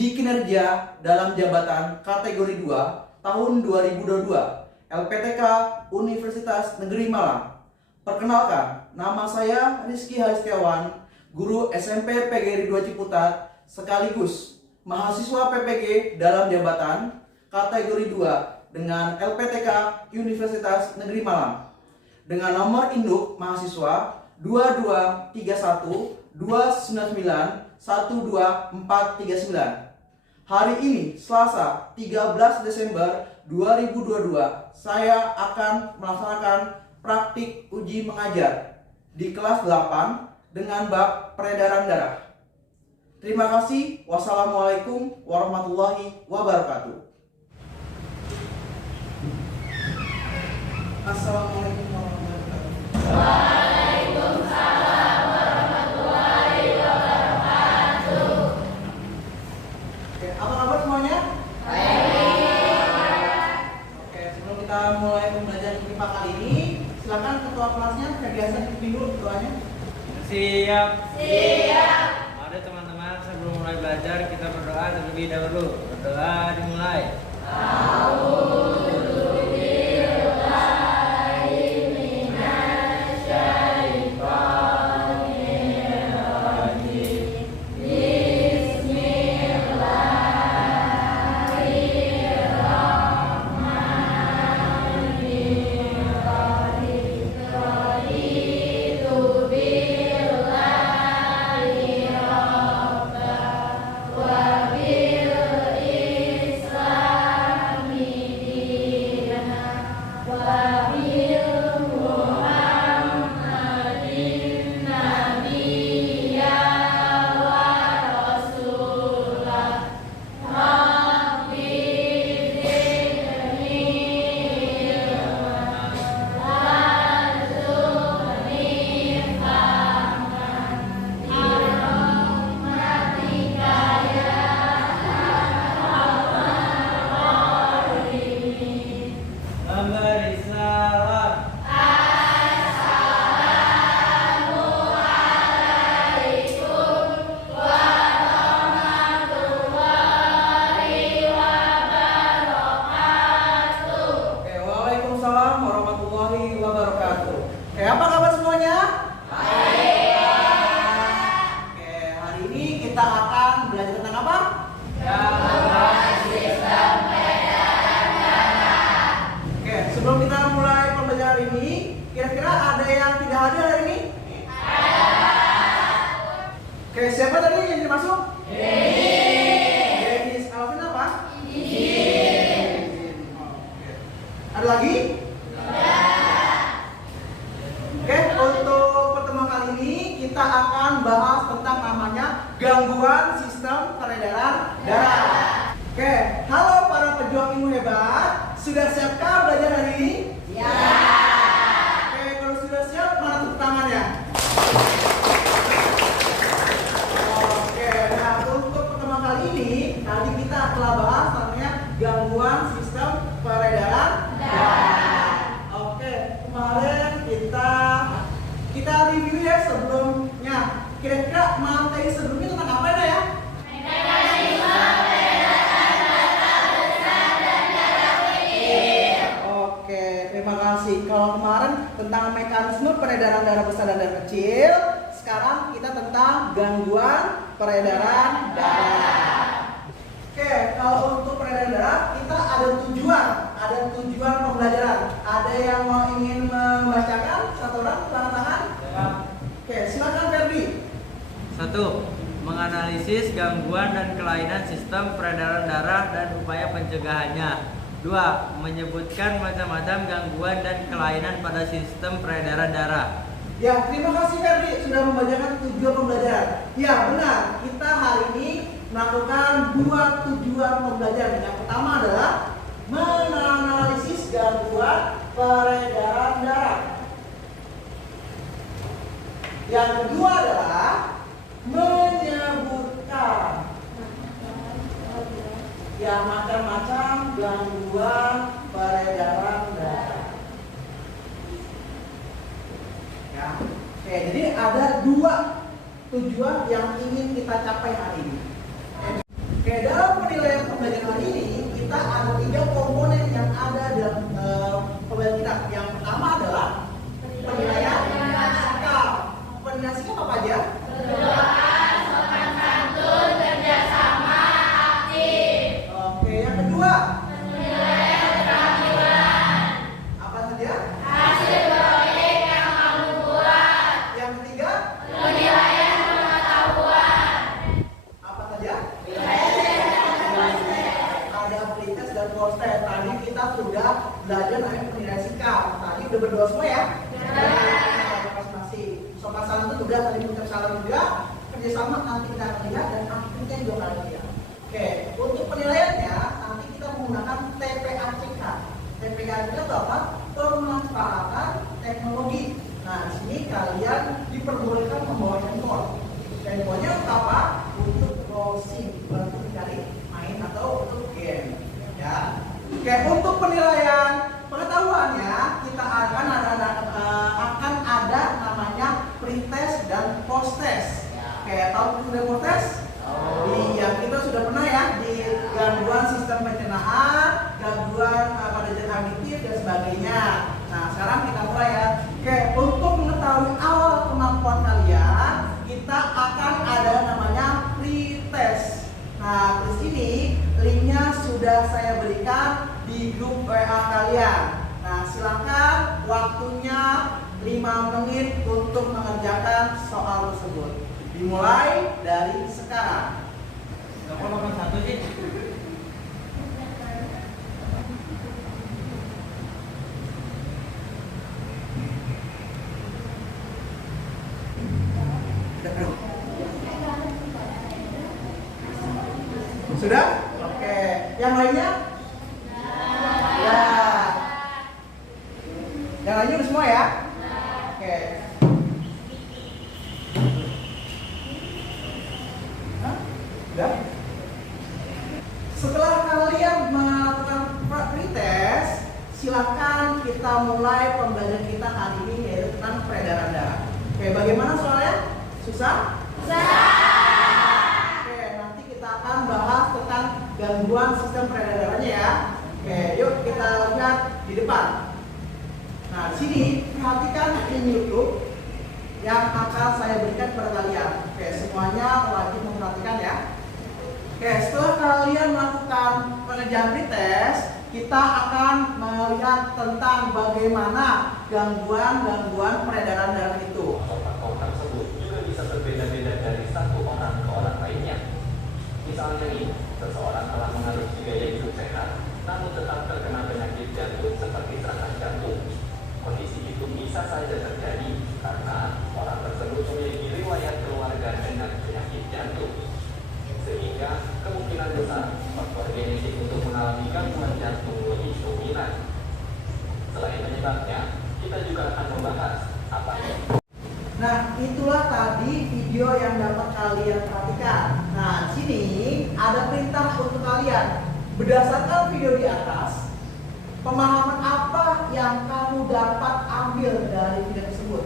uji kinerja dalam jabatan kategori 2 tahun 2022 LPTK Universitas Negeri Malang. Perkenalkan, nama saya Rizky Haristiawan, guru SMP PGRI 2 Ciputat sekaligus mahasiswa PPG dalam jabatan kategori 2 dengan LPTK Universitas Negeri Malang dengan nomor induk mahasiswa 223129912439. Hari ini Selasa 13 Desember 2022 saya akan melaksanakan praktik uji mengajar di kelas 8 dengan bab peredaran darah. Terima kasih. Wassalamualaikum warahmatullahi wabarakatuh. Assalamualaikum warahmatullahi wabarakatuh. Waalaikumsalam warahmatullahi wabarakatuh. Oke, apa kabar semuanya? Baik. Oke, sebelum kita mulai pembelajaran IPA kali ini, silakan ketua kelasnya kayak biasa dipimpin dulu doanya. Siap. Siap. Mari teman-teman, sebelum mulai belajar kita berdoa terlebih dahulu. Berdoa dimulai. Memberi salam. Oke, waalaikumsalam warahmatullahi wabarakatuh. Oke, apa kabar semuanya? Oke, hari ini kita akan belajar tentang apa? Oke, sebelum kita mulai pembelajaran ini, kira-kira ada yang tidak hadir hari ini? Oke, siapa tadi yang jadi masuk? Denis. Alasannya apa? Oke. Ada lagi? Oke, untuk pertemuan kali ini kita akan bahas tentang namanya gangguan sistem peredaran darah. Oke, halo para pejuang ilmu hebat, sudah siapkah belajar hari ini? Oke, kalau sudah siap, mana tepuk tangannya? Oke, nah untuk pertemuan kali ini, tadi kita telah bahas namanya gangguan sistem peredaran darah. Oke, kemarin kita review ya sebelumnya. Kira-kira materi sebelumnya tentang apa ya? Oke, terima kasih. Kalau kemarin tentang mekanisme peredaran darah besar dan darah kecil, sekarang kita tentang gangguan peredaran darah. Oke, kalau untuk peredaran darah kita ada tujuan pembelajaran. Ada yang ingin membacakan? Satu orang, tangan tangan. Oke, silakan Ferdi. 1. Menganalisis gangguan dan kelainan sistem peredaran darah dan upaya pencegahannya. 2. Menyebutkan macam-macam gangguan dan kelainan pada sistem peredaran darah. Ya, terima kasih Ferdi sudah membacakan tujuan pembelajaran. Ya, benar. Kita hari ini melakukan dua tujuan pembelajaran. Yang pertama adalah menganalisis gangguan peredaran darah. Yang kedua adalah menyebutkan ya macam-macam gangguan peredaran darah. Ya, oke, jadi ada dua tujuan yang ingin kita capai hari ini. Oke, dalam penilaian pembelajaran hari ini kita ada 3 komponen yang ada dalam pembelajaran kita. Yang pertama adalah penilaian sikap. Penilaian sikap apa aja? Berdoa, sopan santun, kerjasama, aktif. Oke, yang kedua Penilaian keterampilan. apa saja? Hasil proyek yang kamu buat. Yang ketiga Penilaian pengetahuan. apa saja? Ada pretest dan post-test. Tadi kita sudah belajar namanya penilaian sikap. Tadi udah berdoa semua ya? Masing-masing. Sopan santun juga tadi mengucap salam juga. Kerjasama nanti kita akan lihat dan aktifnya juga akan lihat. Oke, untuk penilaiannya nanti kita menggunakan TPACK. TPACK itu apa? Pemanfaatan teknologi. Nah, di sini kalian diperbolehkan membawa handphone. Handphonenya untuk apa? Untuk browsing, bukan untuk mencari main atau untuk game. Ya. Oke, untuk penilaian pengetahuannya kita akan ada namanya pretest dan post-test. Oke, tahu pretest dan post-test? Iya, kita sudah pernah ya di gangguan sistem pencernaan, gangguan pada jaringan kognitif dan sebagainya. Nah, sekarang kita mulai ya. Oke, untuk mengetahui awal kemampuan kalian, kita akan ada namanya pretest. Nah, di sini linknya sudah saya berikan di grup WA kalian. Nah, silakan waktunya 5 menit untuk mengerjakan soal tersebut. Dimulai dari sekarang. Kenapa nomor 1 sih? Sudah? Oke. Yang lainnya? Ya. Yang lainnya udah semua ya? Oke. Hah? Udah? Setelah kalian melakukan pretest, silakan kita mulai pembelajaran kita hari ini yaitu tentang peredaran darah. Oke, bagaimana soalnya? Susah? Oke, nanti kita akan bahas tentang gangguan sistem peredaran darahnya ya. Oke, yuk kita lihat di depan. Nah, di sini perhatikan link YouTube yang akan saya berikan kepada kalian. Oke, semuanya wajib memperhatikan ya. Oke, setelah kalian melakukan pengerjaan pretest, kita akan melihat tentang bagaimana gangguan-gangguan peredaran darah itu. Tokoh tersebut juga bisa berbeda-beda dari satu orang ke orang lainnya. Misalnya nih, seseorang telah mengadopsi gaya hidup sehat, namun tetap terkena penyakit jantung seperti serangan jantung. Kondisi itu bisa saja terjadi karena orang tersebut memiliki riwayat keluarga dengan penyakit jantung. Sehingga kemungkinan besar faktor genetik untuk mengalami gangguan jantung lebih dominan. Selain penyebabnya, kita juga akan membahas apa itu. Nah, itulah tadi video yang dapat kalian perhatikan. Nah, di sini ada perintah untuk kalian. Berdasarkan video di atas, pemahaman apa yang kamu dapat ambil dari video tersebut?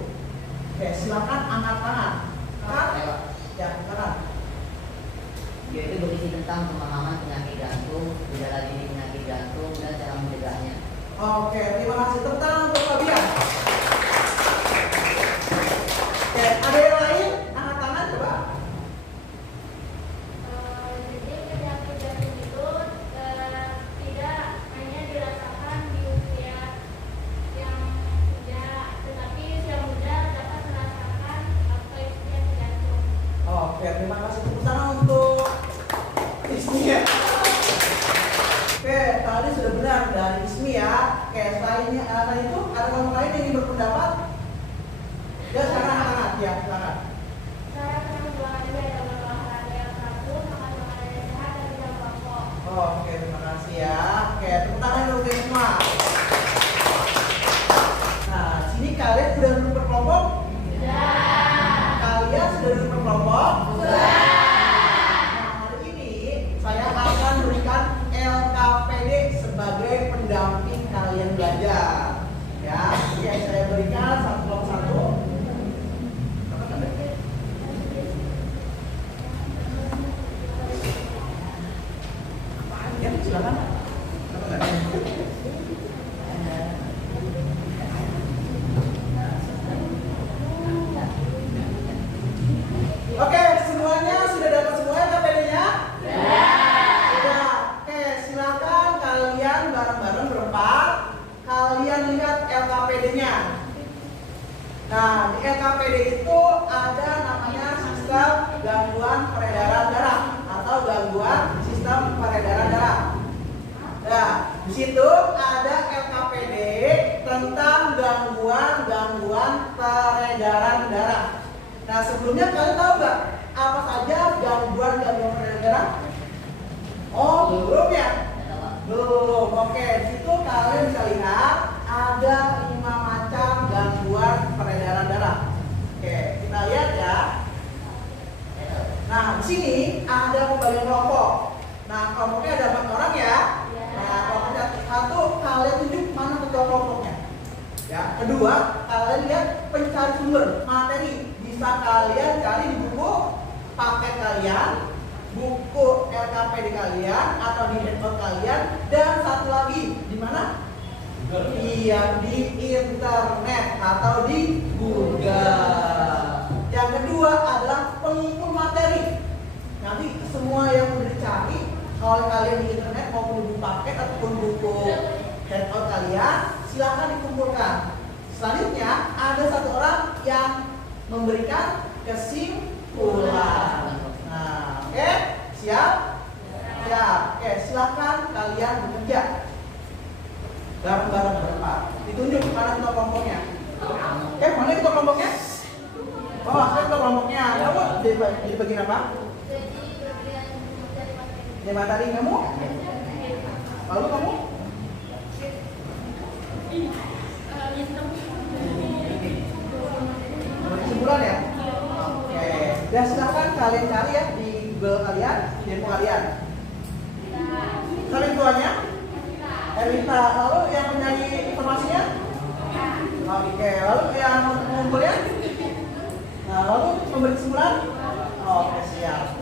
Oke, silakan angkat tangan. Angkat. Ya, angkat. Video itu berisi tentang pemahaman penyakit jantung, gejala dini penyakit jantung, dan cara mencegahnya. Oke, terima kasih. Tepuk tangan untuk Fabian. Oke, ada yang lain? Angkat tangan coba. Jadi penyakit jantung itu tidak hanya dirasakan di usia yang muda, tetapi usia muda dapat merasakan penyakit jantung. Oke, terima kasih. Tepuk tangan untuk Ismi ya. Oke, tadi sudah benar dari Ismi ya. Oke, selain itu ada orang lain yang ingin berpendapat? Ya, sekarang angkat ya, silakan. Cara penanggulangannya adalah olahraga yang teratur, makan makanan yang sehat, dan tidak merokok. Oke, terima kasih ya. Oke, tepuk tangan untuk semua. Nah, sini kalian sudah duduk berkelompok? Kalian sudah duduk berkelompok? Nah, hari ini saya akan berikan LKPD sebagai pendamping kalian belajar. Ya, oke, saya berikan satu kelompok satu. Silakan. Oke, semuanya sudah dapat semuanya KPD-nya? Sudah. Oke, silakan kalian bareng-bareng berempat. Kalian lihat LKPD-nya. Nah, di LKPD itu ada namanya sistem gangguan peredaran darah atau gangguan sistem peredaran darah. Nah, di situ ada LKPD tentang gangguan peredaran darah. Nah, sebelumnya kalian tahu nggak apa saja gangguan peredaran darah? Oh, belum ya? Belum. Oke, di situ kalian bisa lihat ada 5 macam gangguan peredaran darah. Oke, kita lihat ya. Nah, di sini ada pembagian kelompok. Nah, kelompoknya ada 4 orang ya. Nah, kelompoknya satu, kalian tunjuk mana ketua kelompoknya. Ya, kedua, kalian lihat pencari sumber materi. Bisa kalian cari di buku paket kalian, buku LKPD kalian, atau di handphone kalian. Dan satu lagi, di mana? Iya, di internet atau di Google. Yang kedua adalah pengumpul materi. Nanti semua yang udah dicari oleh kalian di internet maupun di buku paket ataupun buku handout kalian, silahkan dikumpulkan. Selanjutnya ada satu orang yang memberikan kesimpulan. Nah, oke, siap? Siap. Oke, silahkan kalian bekerja bareng-bareng berempat. Ditunjuk mana ketua kelompoknya. Oke, mana ketua kelompoknya? Oh, saya ketua kelompoknya. Kamu di bagian apa? Di materi kamu? Lalu kamu? Kesimpulan ya? Oke. Dan silahkan kalian cari ya di Google kalian, di handphone kalian. Kalian tuanya? Erita. Lalu yang menyanyi informasinya? Oke. Lalu yang mengumpulnya? Nah, lalu pemberi kesimpulan? Oke, siap.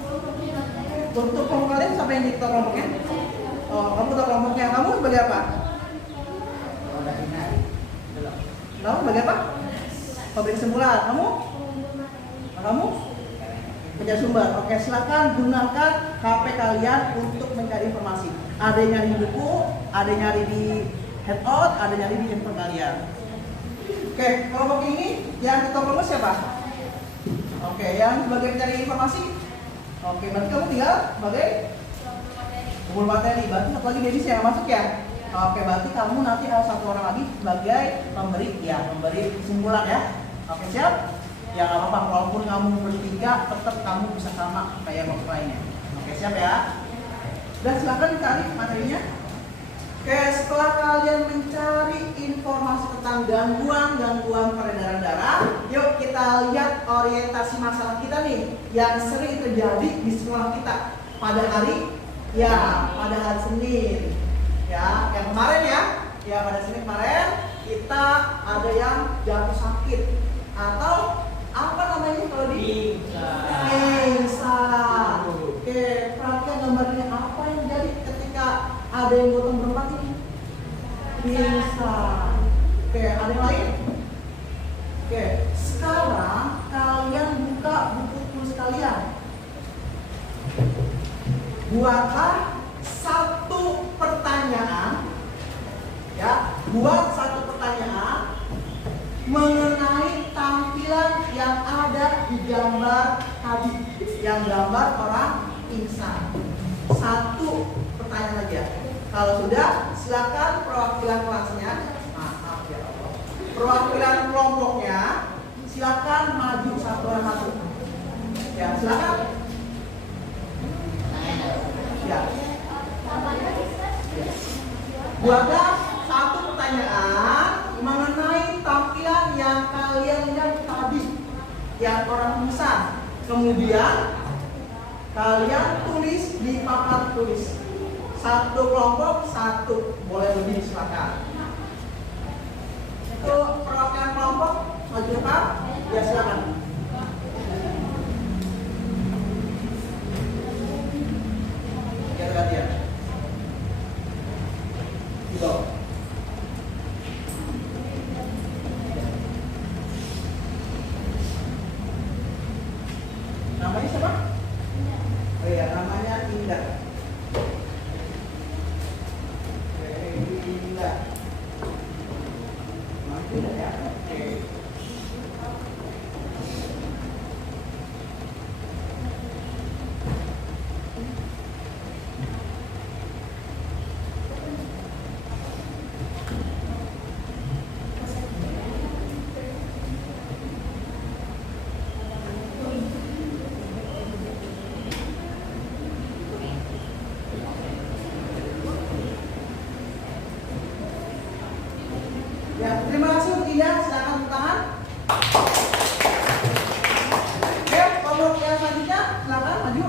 Untuk kelompok kalian siapa yang di ketua kelompoknya? Oh, kamu ketua kelompoknya. Kamu sebagai apa? Kamu sebagai apa? Pemberi kesimpulan. Kamu? Kamu? Pencari sumber. Oke, silakan gunakan HP kalian untuk mencari informasi. Ada yang nyari di buku, ada yang nyari di handout, ada yang nyari di handphone kalian. Oke, kelompok ini yang ketua kelompok siapa? Oke, yang sebagai pencari informasi. Oke, berarti kamu tinggal sebagai kumpul materi. Berarti satu lagi Dennis yang masuk ya. Oke, berarti kamu nanti ada satu orang lagi sebagai pemberi kesimpulan ya. Oke, siap? Ya nggak apa-apa, walaupun kamu bertiga, tetap kamu bisa sama kayak kelompok lainnya. Oke, siap ya? Dan silakan dicari materinya. Oke, setelah kalian mencari informasi tentang gangguan peredaran darah, yuk kita lihat orientasi masalah kita nih yang sering terjadi di sekolah kita pada hari Senin. Ya, yang kemarin ya pada Senin kemarin kita ada yang jatuh sakit atau apa namanya kalau di pingsan. Oke, perhatikan gambarnya apa yang terjadi ketika ada yang gotong berempat ini? Pingsan. Oke, ada yang lain? Oke, sekarang kalian buka buku tulis kalian. Buatlah satu pertanyaan, ya, buat satu pertanyaan mengenai tampilan yang ada di gambar tadi, yang gambar orang pingsan. Satu pertanyaan aja. Kalau sudah, silakan perwakilan kelasnya, maaf ya Allah, perwakilan kelompoknya, silakan maju satu persatu. Ya, silakan. Ya. Buatlah satu pertanyaan mengenai tampilan yang kalian lihat tadi, yang orang pingsan. Kemudian kalian tulis di papan tulis. Satu kelompok, satu, boleh lebih, silakan. Itu perwakilan kelompok maju depan, ya silakan. Ya, gantian. Pindah. Pindah ya. Oke. Ya, terima kasih untuk Indah. Silakan tepuk tangan. Oke, kelompok yang selanjutnya silakan maju.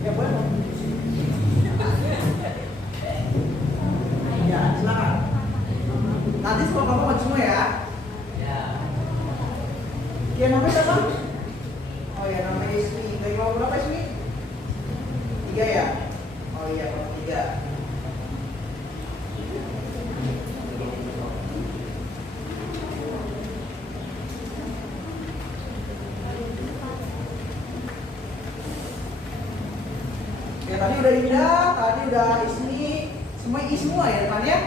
Ya, boleh maju. Ya, silakan. Nanti semua kelompok maju semua ya. Ya, namanya siapa? Oh ya, namanya Ismi. Dari kelompok berapa Ismi? 3 ya? Oh iya, kelompok 3. Ya tadi udah Indah, tadi udah Ismi, semua semua ya depannya.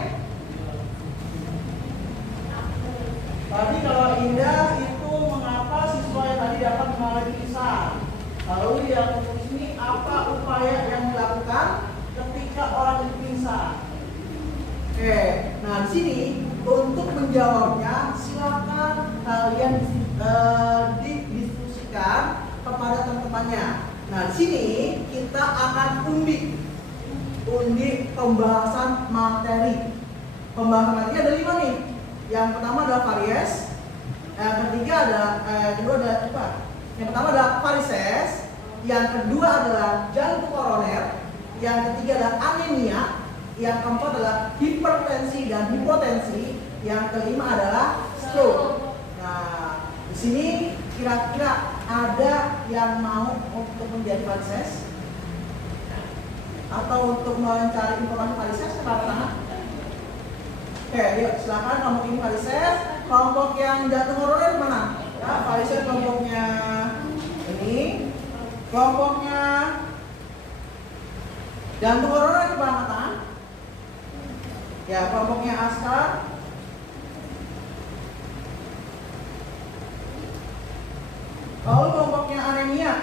Tadi kalau Indah itu mengapa siswa yang tadi dapat mengalami pingsan. Lalu yang untuk Ismi apa upaya yang dilakukan ketika orang itu pingsan. Oke, nah di sini untuk menjawabnya silakan kalian didiskusikan kepada teman-temannya. Nah, di sini kita akan undi pembahasan materi. Pembahasan materi ada 5 nih. Yang pertama adalah varies, yang ketiga ada kedua adalah apa? Yang pertama adalah varises, yang kedua adalah jantung koroner, yang ketiga adalah anemia, yang keempat adalah hipertensi dan hipotensi, yang kelima adalah stroke. Nah, di sini kira-kira ada yang mau untuk menjadi varises atau untuk mencari informasi varises? Silakan tangan. Oke, yuk silakan kelompok ini varises. Kelompok yang jantung koroner mana? Ya, varises kelompoknya ini. Kelompoknya jantung koroner coba angkat tangan. Ya, kelompoknya Askar. Lalu kelompoknya anemia.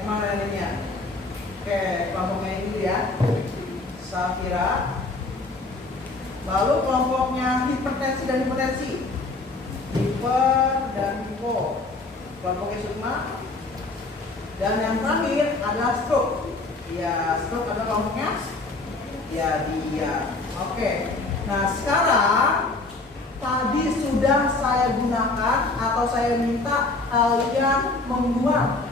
Yang mana anemia? Oke, kelompoknya ini ya. Safira. Lalu kelompoknya hipertensi dan hipotensi. Hiper dan hipo. Kelompoknya Sukma. Dan yang terakhir adalah stroke. Ya, stroke adalah kelompoknya. Ya, dia. Oke. Nah, sekarang tadi sudah saya gunakan atau saya minta kalian membuat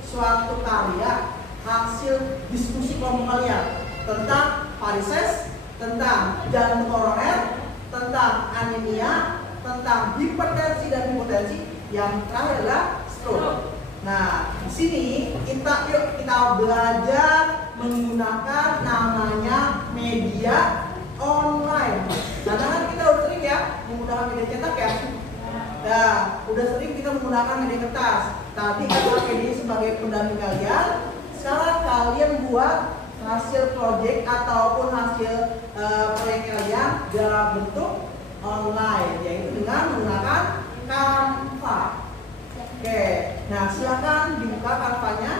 suatu karya hasil diskusi kelompok kalian tentang varises, tentang jantung koroner, tentang anemia, tentang hipertensi dan hipotensi, yang terakhir adalah stroke. Nah, di sini kita belajar menggunakan namanya media online. Karena kan kita udah sering ya menggunakan media cetak ya. Nah, udah sering kita menggunakan media kertas. Tadi kita pakai ini sebagai pendamping kalian. Sekarang kalian buat hasil project ataupun hasil proyek kalian dalam bentuk online, yaitu dengan menggunakan Canva. Oke, nah silakan dibuka Canva-nya.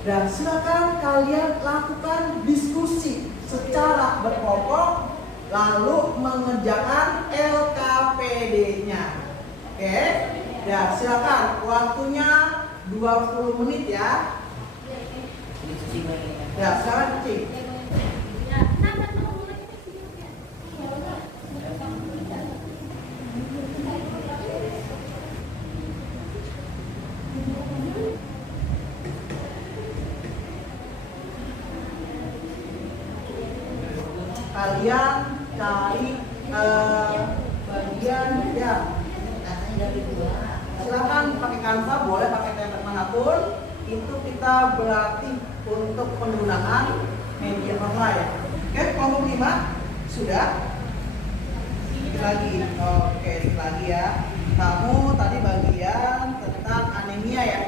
Dan silakan kalian lakukan diskusi secara berkelompok, lalu mengerjakan LKPD-nya. Oke, ya silakan waktunya 20 menit ya. Ya, silakan cik. Kalian cari bagian ya. Silakan pakai Canva, boleh pakai template manapun. Itu kita berarti untuk penggunaan media online. Oke, kelompok 5 sudah. Dikit lagi. Oke, dikit lagi ya. Kamu tadi bagian tentang anemia ya.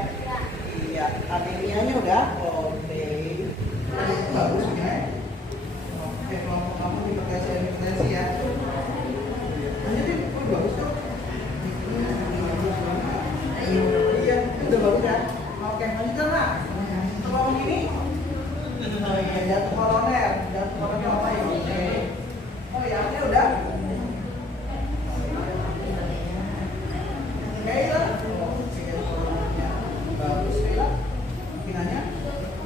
bagus ya. Oke, lanjutkan nak. Setelah ini, oh iya, jantung koroner apa ya? Oke. Oh ya, ini udah. Oke lah. Bagus lah. Mungkinannya.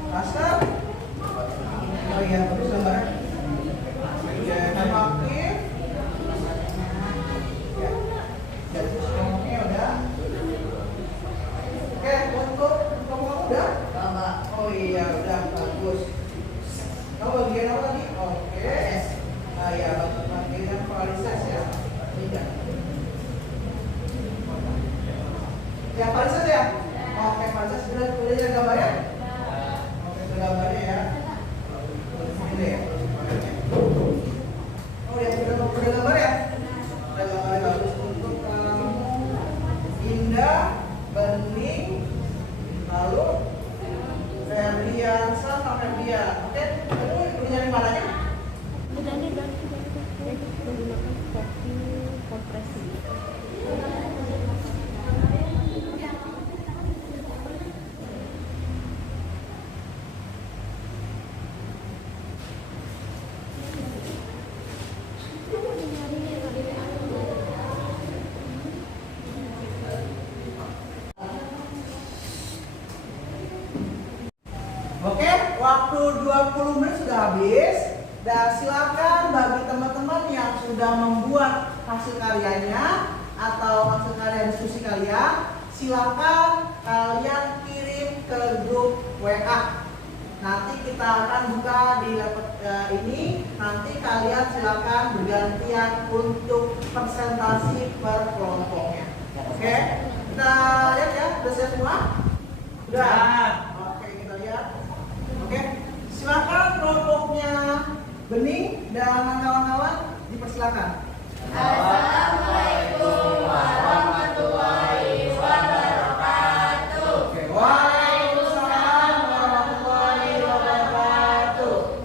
Master. Oh iya, bagus gambar. Ya, nama aktif. Ya. Jadi semuanya udah. Oke, untuk kamu udah? Mbak. Oh iya, udah bagus. Kamu bagian apa tadi? Oke. Nah ya, bagian paralisis ya. Tidak. Ya, paralisis ya? Oke, paralisis sudah lihat gambarnya? Oke, sudah gambarnya ya. Ini ya. Oh ya, sudah gambar ya? Sudah gambarnya bagus untuk kamu. Indah, Bening, lalu Ferdiansa sama Ferdian. Oke, itu nyari mananya? Bedanya dan menggunakan kopi kompresi. Oke, waktu 20 menit sudah habis. Dan silakan bagi teman-teman yang sudah membuat hasil karyanya atau hasil karya diskusi kalian, silakan kalian kirim ke grup WA. Nanti kita akan buka di laptop ini. Nanti kalian silakan bergantian untuk presentasi per kelompoknya. Oke, kita lihat ya, udah siap semua? Udah. Oke, kita lihat. Oke, silakan kelompoknya Bening dan kawan-kawan dipersilakan. Assalamualaikum warahmatullahi wabarakatuh. Oke, waalaikumsalam warahmatullahi wabarakatuh.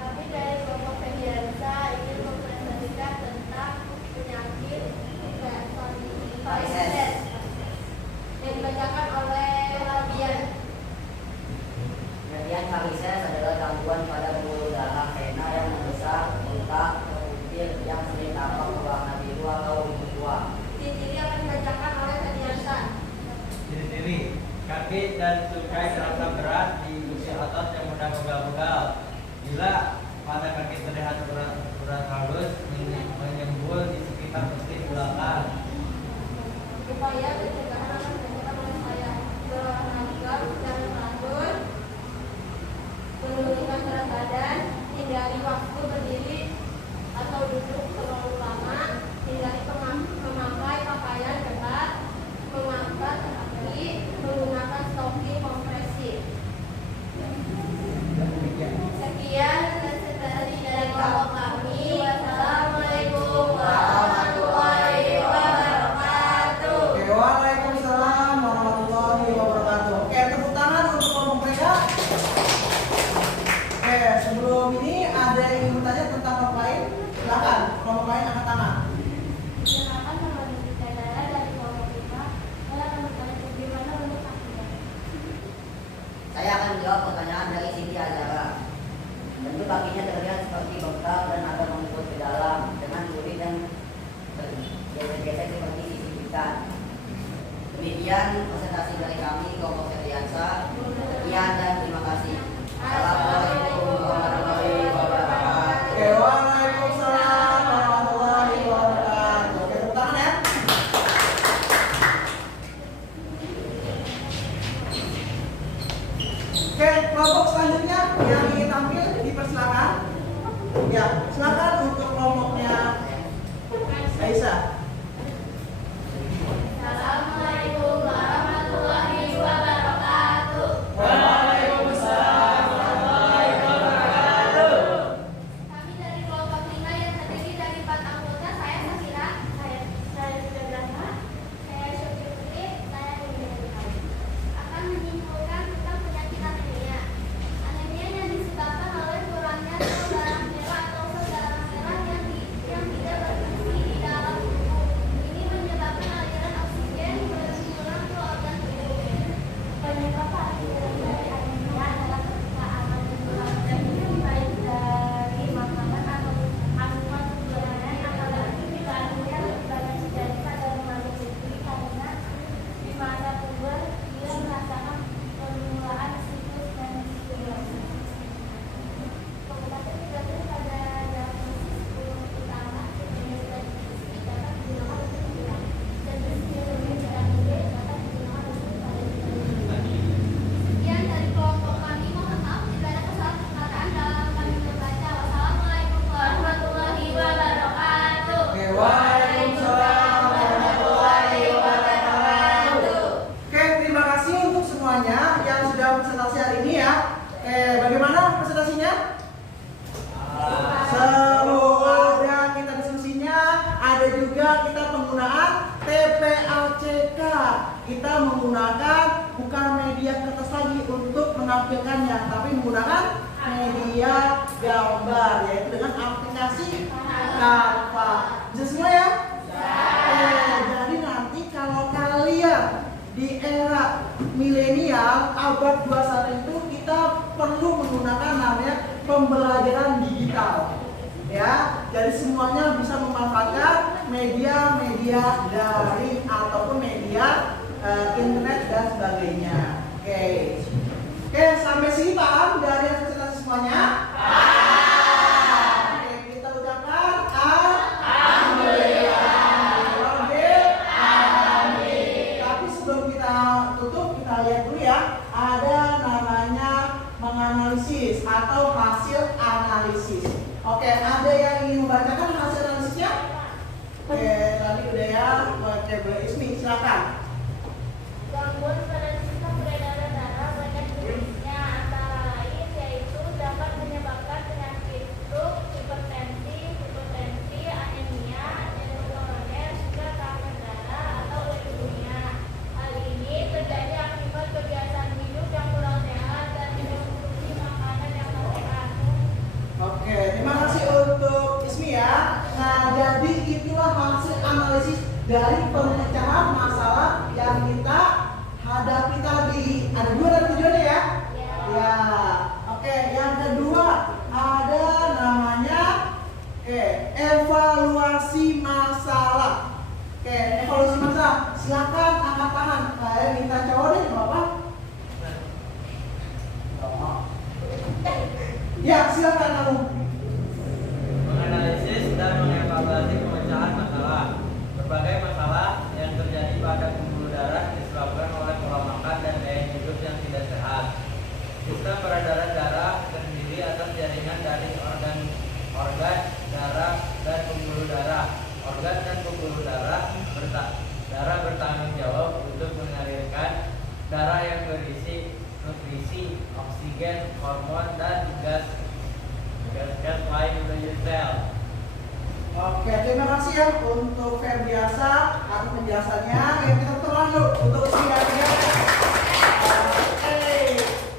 Kami dari kelompok Ferdiansa ingin mempresentasikan tentang penyakit varises yang dibacakan oleh Rabian. Kemudian varises adalah gangguan pada pembuluh darah vena yang membesar, bengkak, mengucil, yang sering tampak berwarna biru atau tua. Ciri akan dibacakan oleh Ferdiansa. Ciri-ciri kaki dan tungkai terasa berat di usia otot yang mudah pegal-pegal. Bila pada kaki terlihat berat halus menyembul di sekitar betis belakang. Upaya pencegahan akan dilakukan oleh saya berolahraga secara teratur, menurunkan berat badan, hindari waktu berdiri atau duduk terlalu lama, hindari memakai pakaian ketat, mengangkat kaki, menggunakan stocking kompresi. Sekian presentasi dari kelompok kami. Wassalamualaikum warahmatullahi wabarakatuh. Oke, waalaikumsalam warahmatullahi wabarakatuh. Oke, tepuk tangan untuk kelompok mereka. Oke, sebelum ini ada yang ingin bertanya tentang kelompok lain? Silakan, kelompok lain angkat tangan. Silakan melalui saudara dari kelompok kita. Saya akan bertanya bagaimana bentuk kakinya. Saya akan menjawab pertanyaan dari Siti Azara. Bentuk kakinya terlihat seperti bengkak dan ada mengikut ke dalam dengan kulit yang bergeser-geser seperti sisi ikan. Demikian presentasi dari kami kelompok Ferdiansa. Sekian dan terima kasih. Assalamualaikum warahmatullahi wabarakatuh. Oke, waalaikumsalam warahmatullahi wabarakatuh. Oke, tepuk tangan ya. Oke, kelompok selanjutnya yang ingin tampil dipersilakan. Ya, silakan untuk kelompoknya Aisyah. Assalamualaikum warahmatullahi wabarakatuh. Waalaikumsalam warahmatullahi wabarakatuh. Kami dari kelompok 5 yang terdiri dari 4 anggota. Saya Safira, saya sudah Brahma, saya Syukri Putri, saya Nindya. Akan menyimpulkan tentang penyakit anemia. Anemia yang disebabkan oleh kurangnya sel darah merah atau sel darah merah yang tidak berfungsi di dalam tubuh. semuanya yang sudah presentasi hari ini ya. Bagaimana presentasinya? Seru, ada kita diskusinya, ada juga kita penggunaan TPACK. Kita menggunakan bukan media kertas lagi untuk menampilkannya, tapi menggunakan media gambar, yaitu dengan aplikasi Canva. Bisa semua ya? Jadi nanti kalau kalian di era milenial abad 21 itu kita perlu menggunakan namanya pembelajaran digital. Ya, jadi semuanya bisa memanfaatkan media-media daring ataupun media internet dan sebagainya. Oke, sampai sini paham dari presentasi semuanya? Oke, kita ucapkan alhamdulillah. Tapi sebelum kita tutup, kita lihat dulu ya. Ada namanya menganalisis atau hasil analisis. Oke, ada yang ingin membacakan hasil analisisnya? Oke, tadi udah ya. Oke, Bu Ismi, silakan. Gangguan pada sistem peredaran darah banyak jenisnya, antara lain yaitu dapat menyebabkan penyakit stroke, hipertensi, anemia, jantung koroner, juga kanker darah atau leukemia. Hal ini terjadi akibat kebiasaan hidup yang kurang sehat dan mengkonsumsi makanan yang tak sehat. Oke, terima kasih untuk Ismi ya. Nah, jadi itulah hasil analisis dari pemecahan masalah yang kita hadapi tadi. Ada dua dari tujuannya ya? Ya. Oke, yang kedua ada namanya evaluasi masalah. Oke, evaluasi masalah. Silakan angkat tangan. Saya minta cowok deh, Bapak. Ya, silakan kamu. Menganalisis dan mengevaluasi pemecahan masalah. Berbagai masalah yang terjadi pada pembuluh darah disebabkan oleh pola makan dan gaya hidup yang tidak sehat. Sistem peredaran darah terdiri atas jaringan dari organ darah dan pembuluh darah. Organ dan pembuluh darah bertanggung jawab untuk mengalirkan darah yang berisi nutrisi, oksigen, hormon, dan gas lain menuju sel. Oke, terima kasih ya untuk Ferdiasa atas penjelasannya. Yang kita tutup dulu untuk singkatnya. Oke,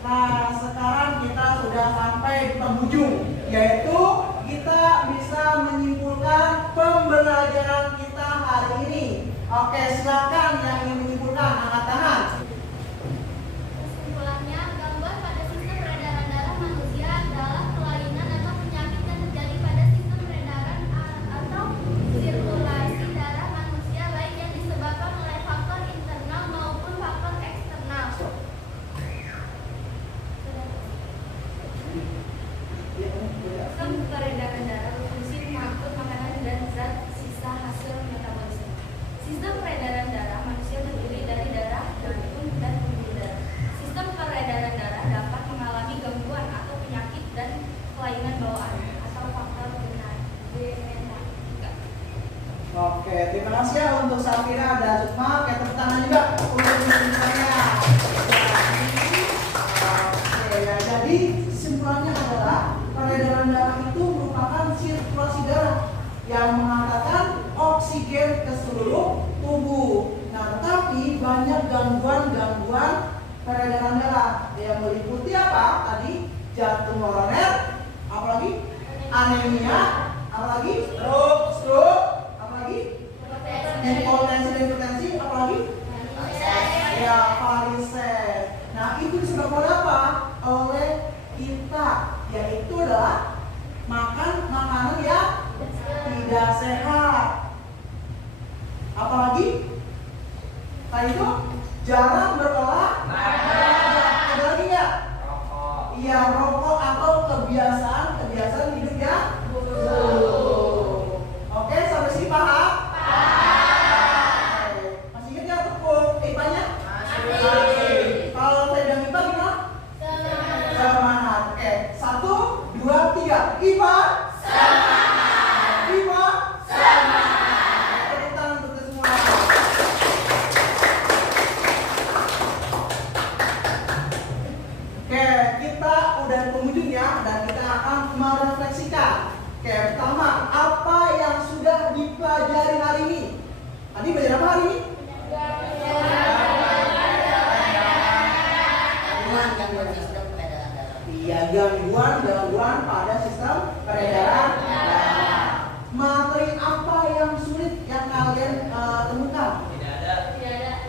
nah sekarang kita sudah sampai di penghujung, yaitu kita bisa menyimpulkan pembelajaran kita hari ini. Oke, silakan yang ingin menyimpulkan angkat tangan. Kesimpulannya, gangguan pada sistem peredaran darah manusia adalah kelainan atau penyakit yang terjadi pada sistem peredaran atau sirkulasi darah manusia, baik yang disebabkan oleh faktor internal maupun faktor eksternal. Sistem peredaran darah berfungsi mengangkut makanan dan zat sisa hasil metabolisme. Sistem peredaran darah manusia terdiri dari darah, jantung, dan pembuluh darah. Sistem peredaran darah dapat mengalami gangguan atau penyakit dan kelainan bawaan atau faktor genetika. Oke, terima kasih ya untuk Safira dan Sukma. Oke, tepuk tangan juga untuk penjelasannya. Oke, ya, jadi kesimpulannya adalah peredaran darah itu merupakan sirkulasi darah yang menghantarkan oksigen ke seluruh tubuh. Nah, tetapi banyak gangguan peredaran darah yang meliputi apa? Tadi jantung koroner, apalagi anemia, apalagi stroke, apalagi hipertensi, apalagi ya varises. Nah, itu disebabkan apa? Oleh kita, yaitu adalah makan makanan yang tidak sehat. Apalagi tadi itu jarang berolahraga. Ada lagi nggak? Iya, rokok atau kebiasaan hidup yang buruk. Oke, sampai sini paham? Paham. Masih ingat nggak tepuk IPA-nya? Masih. Adi belajar apa hari ini? Gangguan sistem peredaran darah. Iya, gangguan pada sistem peredaran darah. Materi apa yang sulit yang kalian temukan? Tidak ada.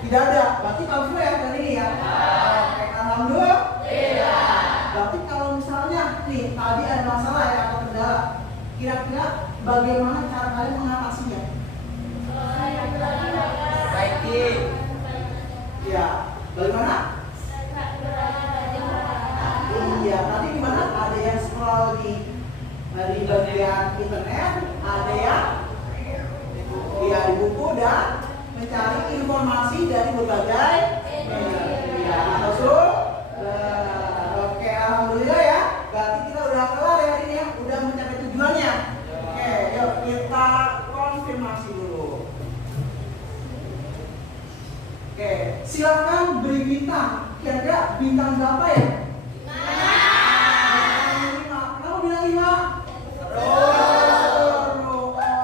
Tidak ada. Berarti kamu semua ya dari ini ya? Oke, alhamdulillah. Tidak. Berarti kalau misalnya nih tadi ada masalah ya atau kendala, kira-kira bagaimana cara kalian mengatasinya? Baiki. Ya, bagaimana? Iya, tadi gimana? Ada yang scroll di bagian internet, ada yang di buku dan mencari informasi dari berbagai media. Masuk? Oke, alhamdulillah ya. Berarti kita udah kelar ya hari ini ya, udah mencapai tujuannya. Oke, yuk kita konfirmasi dulu. Oke, silakan beri bintang. Kira-kira bintang berapa ya? 5. Kamu bilang 5?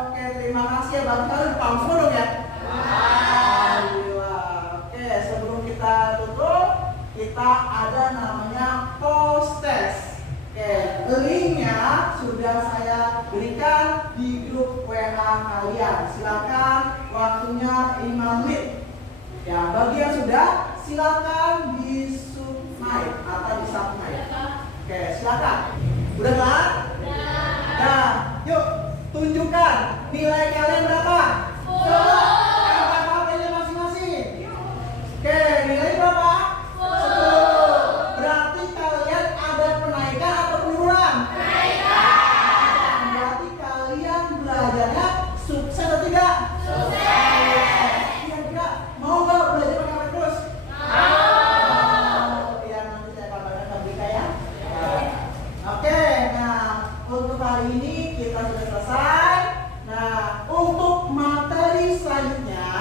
Oke, terima kasih ya Bang. Kalian paham semua dong ya? Alhamdulillah. Oke, sebelum kita tutup, kita ada namanya post test. Oke, linknya sudah saya berikan di grup WA kalian. Silakan, waktunya 5 menit. Ya, bagi yang sudah, silakan di submit atau di submit. Oke, silakan. Udah kan? Nah, yuk tunjukkan nilai kalian berapa? Coba angkat HP-nya masing-masing. Oke, nilai berapa? 10. Berarti kalian ada penaikan atau penurunan? Penaikan. Berarti kalian belajarnya sukses atau tidak? Sukses. Kira-kira mau nggak belajar pakai HP terus? Mau. Biar nanti saya kabarkan ke Bika ya. Oke, nah untuk hari ini kita sudah selesai. Nah, untuk materi selanjutnya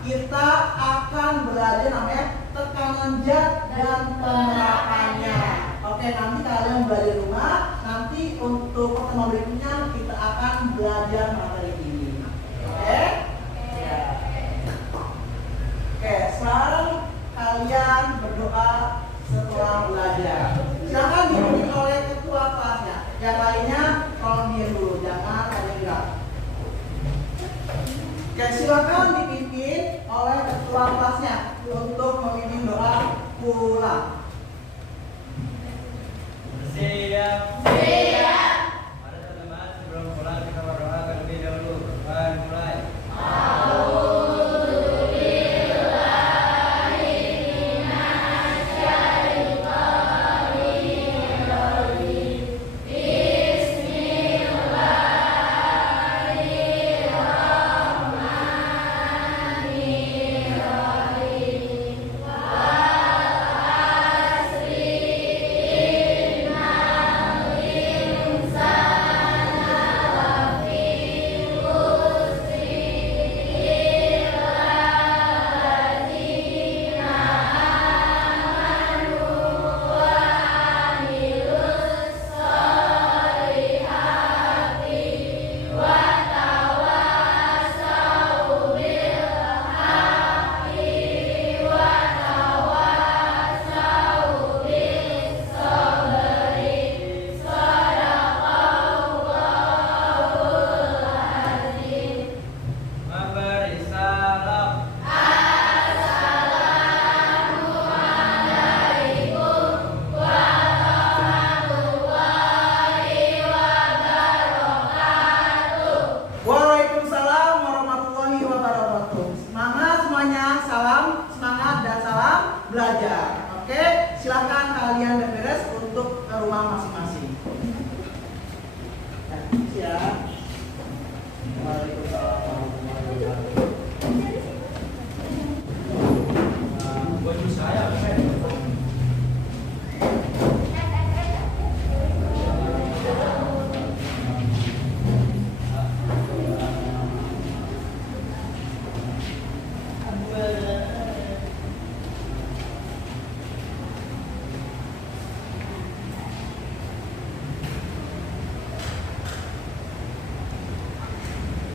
kita akan belajar namanya tekanan zat dan penerapannya. Oke, nanti kalian belajar rumah. Nanti untuk pertemuan berikutnya kita akan belajar materi ini. Oke? Oke, sekarang kalian berdoa setelah belajar. Silakan dipimpin oleh ketua kelasnya. Yang lainnya tolong diam dulu, jangan ada yang gerak. Oke, silakan dipimpin oleh ketua kelasnya untuk memimpin doa pulang. Siap. Siap. Mari teman-teman, sebelum pulang kita berdoa terlebih dahulu. Mulai. Memberi salam. Waalaikumsalam warahmatullahi wabarakatuh. Semangat semuanya, salam semangat dan salam belajar.